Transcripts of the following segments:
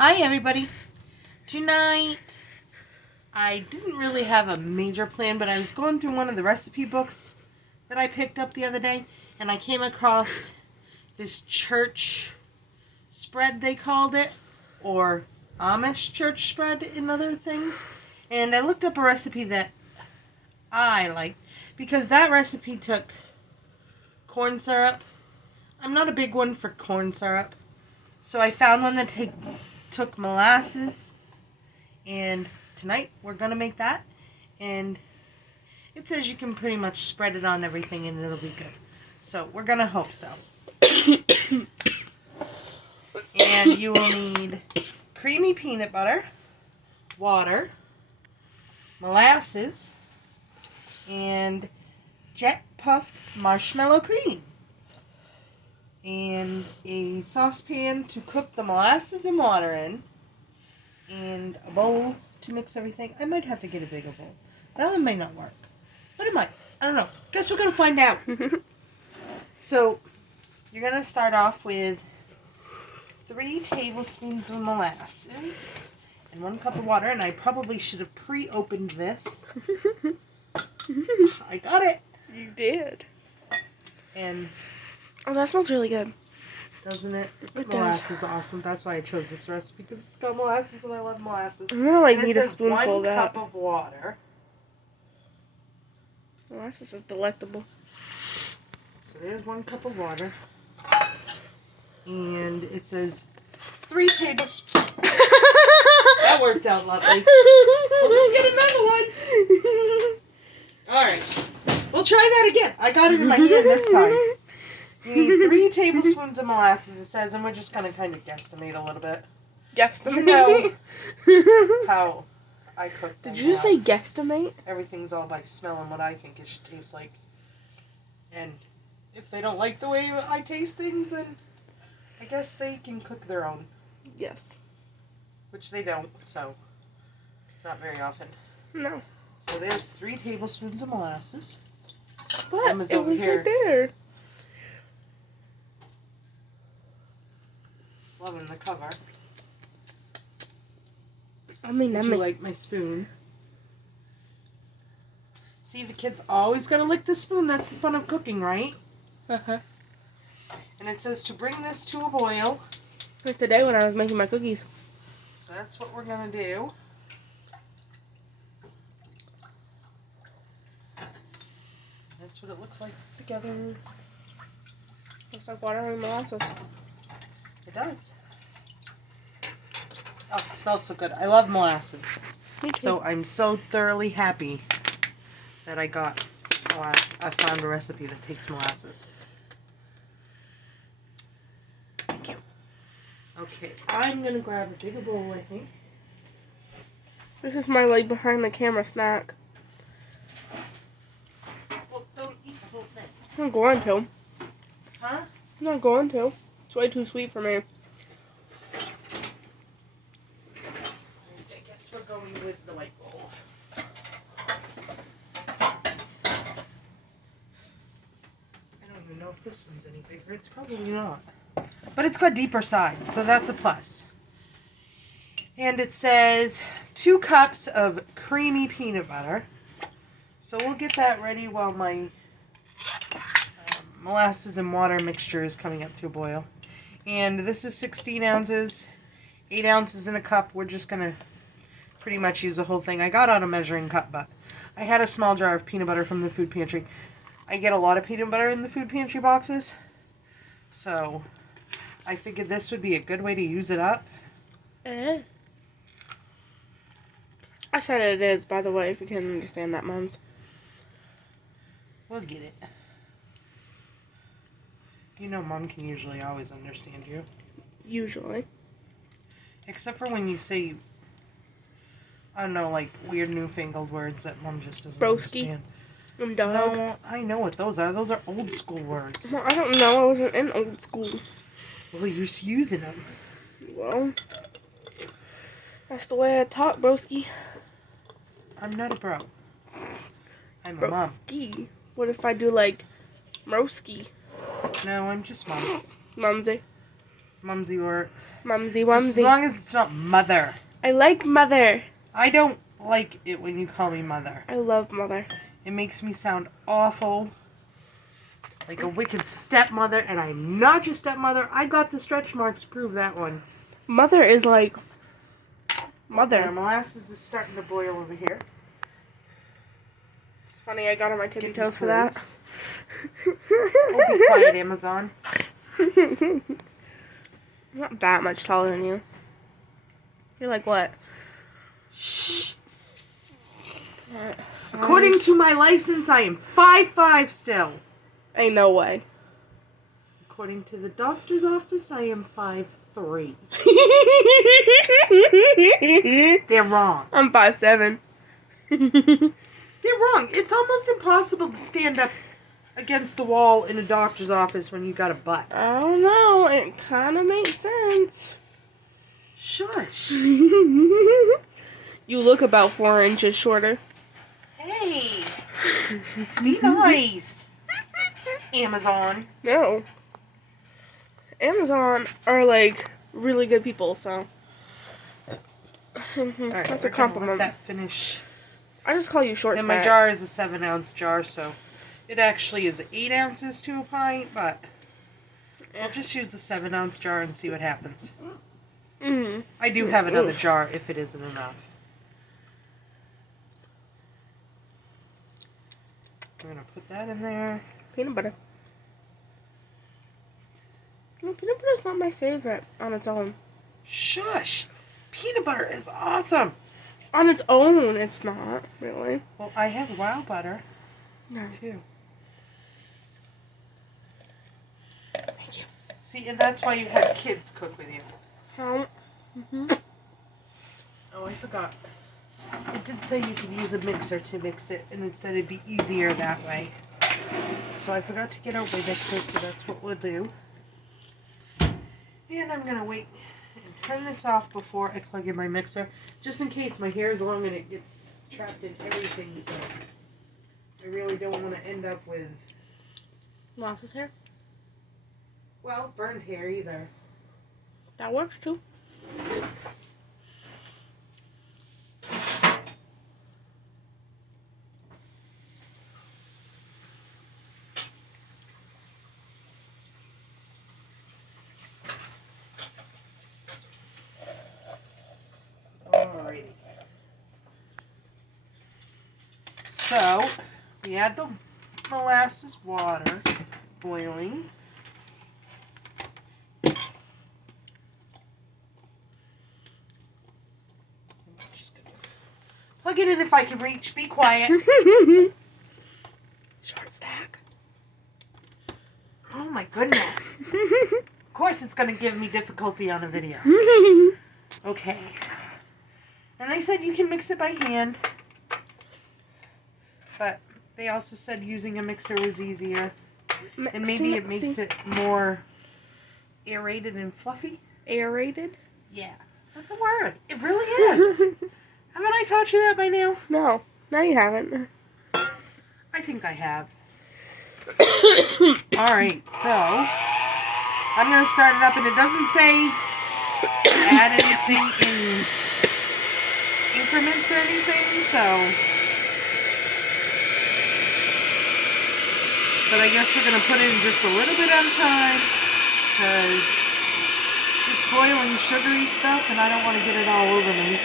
Hi everybody. Tonight, I didn't really have a major plan, but I was going through one of the recipe books that I picked up the other day, and I came across this church spread, they called it, or Amish church spread in other things. And I looked up a recipe that I like, because that recipe took corn syrup. I'm not a big one for corn syrup, so I found one that took molasses, and tonight we're gonna make that. And it says you can pretty much spread it on everything and it'll be good, so we're gonna hope so. And you will need creamy peanut butter, water, molasses, and jet puffed marshmallow cream, and a saucepan to cook the molasses and water in, and a bowl to mix everything. I might have to get a bigger bowl. That one may not work, but it might. I don't know. Guess we're going to find out. So, you're going to start off with 3 tablespoons of molasses and 1 cup of water, and I probably should have pre-opened this. I got it. You did. And oh, that smells really good. doesn't it? It Molasses does. is awesome. That's why I chose this recipe, because it's got molasses and I love molasses. I'm gonna And it need a says spoonful of 1 that. cup of water. Molasses is delectable. So there's 1 cup of water. And it says 3 tablespoons. That worked out lovely. We'll just get another one. Alright. We'll try that again. I got it in my hand this time. You need 3 tablespoons of molasses, it says, and we're just going to kind of guesstimate a little bit. Guesstimate. You know how I cook. Did you say guesstimate? Everything's all by smelling what I think it should taste like. And if they don't like the way I taste things, then I guess they can cook their own. Yes. Which they don't, so not very often. No. So there's 3 tablespoons of molasses. But Emma's it over was here. right there. Loving the cover. Would Would you like my spoon? See, the kids always gotta lick the spoon. That's the fun of cooking, right? Uh-huh. And it says to bring this to a boil. Like today when I was making my cookies. So that's what we're gonna do. That's what it looks like together. Looks like water and molasses. It does. Oh, it smells so good. I love molasses. Me too. So I'm so thoroughly happy that I got molasses. I found a recipe that takes molasses. Thank you. Okay, I'm gonna grab a bigger bowl, I think. This is my like behind the camera snack. Well, don't eat the whole thing. I'm going to. Huh? I'm not going to. It's way too sweet for me. I guess we're going with the white bowl. I don't even know if this one's any bigger. It's probably not. But it's got deeper sides, so that's a plus. And it says 2 cups of creamy peanut butter. So we'll get that ready while my molasses and water mixture is coming up to a boil. And this is 16 ounces, 8 ounces in a cup. We're just going to pretty much use the whole thing. I got out a measuring cup, but I had a small jar of peanut butter from the food pantry. I get a lot of peanut butter in the food pantry boxes, so I figured this would be a good way to use it up. I said it is, by the way, if you can understand that, Moms. We'll get it. You know Mom can usually always understand you. Usually. Except for when you say, I don't know, like weird newfangled words that Mom just doesn't Broski. understand. I'm dog. No, I know what those are. Those are old school words. Well, I don't know. I wasn't in old school. Well, you're just using them. Well, that's the way I talk, broski. I'm not a bro. I'm a mom. Broski. What if I do like broski? No, I'm just mom. Mumsy. Mumsy works. Mumsy Just as Wumsy. long as it's not mother. I like mother. I don't like it when you call me mother. I love mother. It makes me sound awful. Like a wicked stepmother, and I'm not your stepmother. I got the stretch marks to prove that one. Mother is like mother. Our molasses is starting to boil over here. It's funny, I got on my tippy Getting toes for that. close. Oh, be quiet, Amazon. I'm not that much taller than you. You're like what? Shh. 5'5". According to my license, I am 5'5" still. Ain't no way. According to the doctor's office, I am 5'3". They're wrong. I'm 5'7". They're wrong. It's almost impossible to stand up against the wall in a doctor's office when you got a butt. I don't know. It kind of makes sense. Shush. You look about 4 inches shorter. Hey. Be nice. Amazon. No. Amazon are like really good people, so. Alright, That's we're a gonna compliment. let that finish. I just call you short And stack. my jar is a 7-ounce jar, so it actually is 8 ounces to a pint, but I'll just use the 7-ounce jar and see what happens. Mm. I do have another jar if it isn't enough. I'm gonna put that in there. Peanut butter. No, peanut butter's not my favorite on its own. Shush! Peanut butter is awesome! On its own, it's not, really. Well, I have wild butter, No. too. Thank you. See, and that's why you had kids cook with you. Oh, I forgot. It did say you could use a mixer to mix it, and it said it'd be easier that way. So I forgot to get out my mixer, so that's what we'll do. And I'm gonna wait and turn this off before I plug in my mixer, just in case my hair is long and it gets trapped in everything, so I really don't want to end up with, Moss's hair? well, burned hair either. That works too. Alrighty. So, we add the molasses water boiling. I'm just gonna plug it in if I can reach. Be quiet. Short stack. Oh my goodness. Of course it's going to give me difficulty on a video. Okay. And they said you can mix it by hand. But they also said using a mixer was easier. And maybe it makes it more aerated and fluffy. Aerated? Yeah. That's a word. It really is. Haven't I taught you that by now? No. No, you haven't. I think I have. Alright, so I'm going to start it up, and it doesn't say add anything in increments or anything, so. But I guess we're going to put in just a little bit at a time, because it's boiling sugary stuff, and I don't want to get it all over me.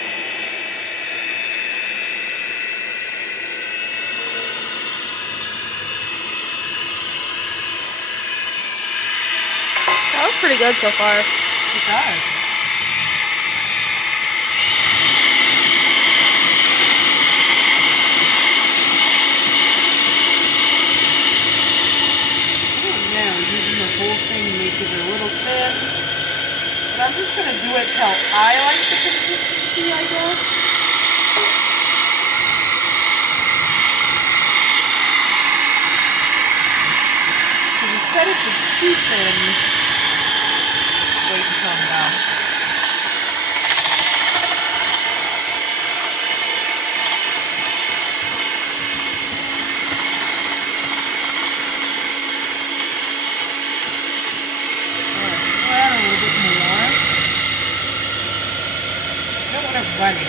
That was pretty good so far. It does. Using the whole thing make it a little thin. But I'm just going to do it till I like the consistency, I guess. Because it said if it's too thin, wait until I'm done. Alright, we'll add a little bit more. kind of runny.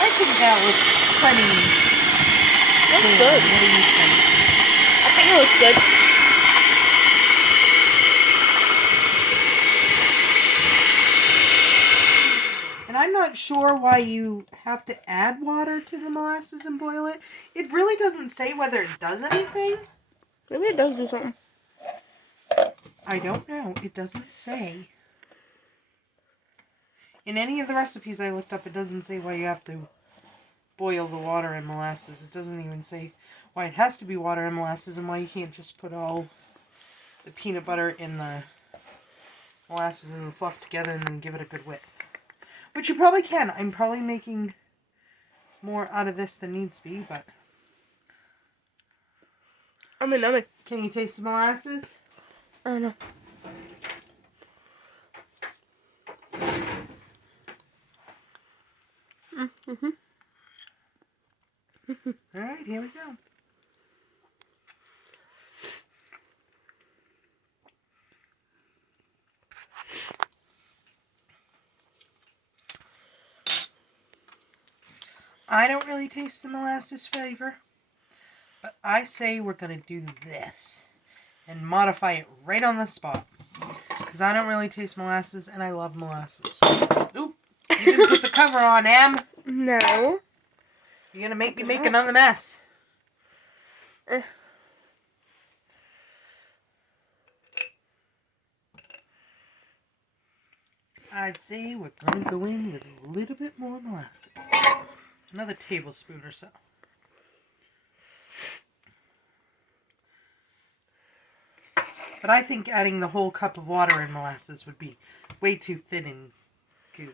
I think that looks plenty. Looks good. What do you think? I think it looks good. And I'm not sure why you have to add water to the molasses and boil it. It really doesn't say whether it does anything. Maybe it does do something. I don't know. It doesn't say. In any of the recipes I looked up, it doesn't say why you have to boil the water and molasses. It doesn't even say why it has to be water and molasses and why you can't just put all the peanut butter and the molasses and the fluff together and then give it a good whip. Which you probably can. I'm probably making more out of this than needs to be, but... I'm in. Can you taste the molasses? I don't know. Mm-hmm. Alright, here we go. I don't really taste the molasses flavor, but I say we're going to do this and modify it right on the spot. Because I don't really taste molasses, and I love molasses. Oop, you didn't put the cover on, Em. No. You're going to make me make another mess. I'd say we're going to go in with a little bit more molasses. Another tablespoon or so. But I think adding the whole cup of water and molasses would be way too thin and gooey.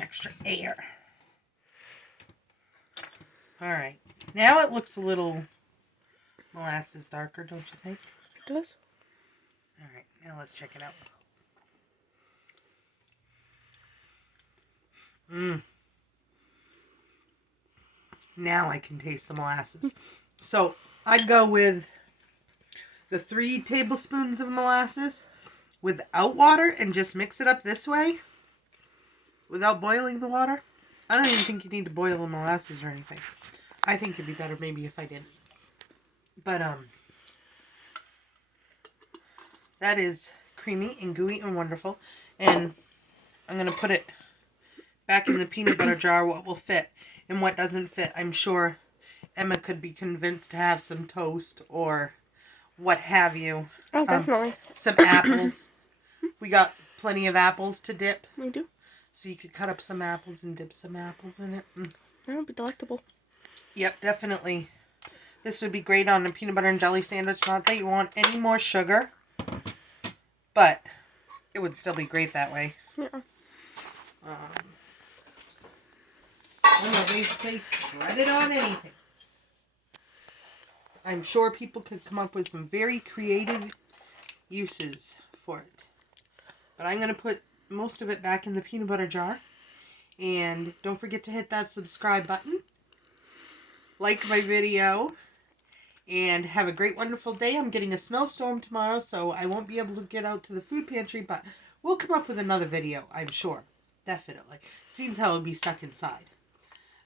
Extra air. Alright. Now it looks a little molasses darker, don't you think? It does. Alright, now let's check it out. Now I can taste the molasses. So I'd go with the 3 tablespoons of molasses without water and just mix it up this way. Without boiling the water. I don't even think you need to boil the molasses or anything. I think it'd be better maybe if I didn't. But, that is creamy and gooey and wonderful. And I'm going to put it back in the peanut butter jar, what will fit and what doesn't fit. I'm sure Emma could be convinced to have some toast or what have you. Oh, definitely. Some apples. We got plenty of apples to dip. We do. So you could cut up some apples and dip some apples in it. That would be delectable. Yep, definitely. This would be great on a peanut butter and jelly sandwich. Not that you want any more sugar, but it would still be great that way. Yeah. They say spread it on anything. I'm sure people could come up with some very creative uses for it. But I'm going to put most of it back in the peanut butter jar. And don't forget to hit that subscribe button. Like my video. And have a great, wonderful day. I'm getting a snowstorm tomorrow, so I won't be able to get out to the food pantry, but we'll come up with another video, I'm sure. Definitely. Seems how it would be stuck inside.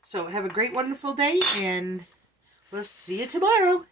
So have a great, wonderful day, and we'll see you tomorrow.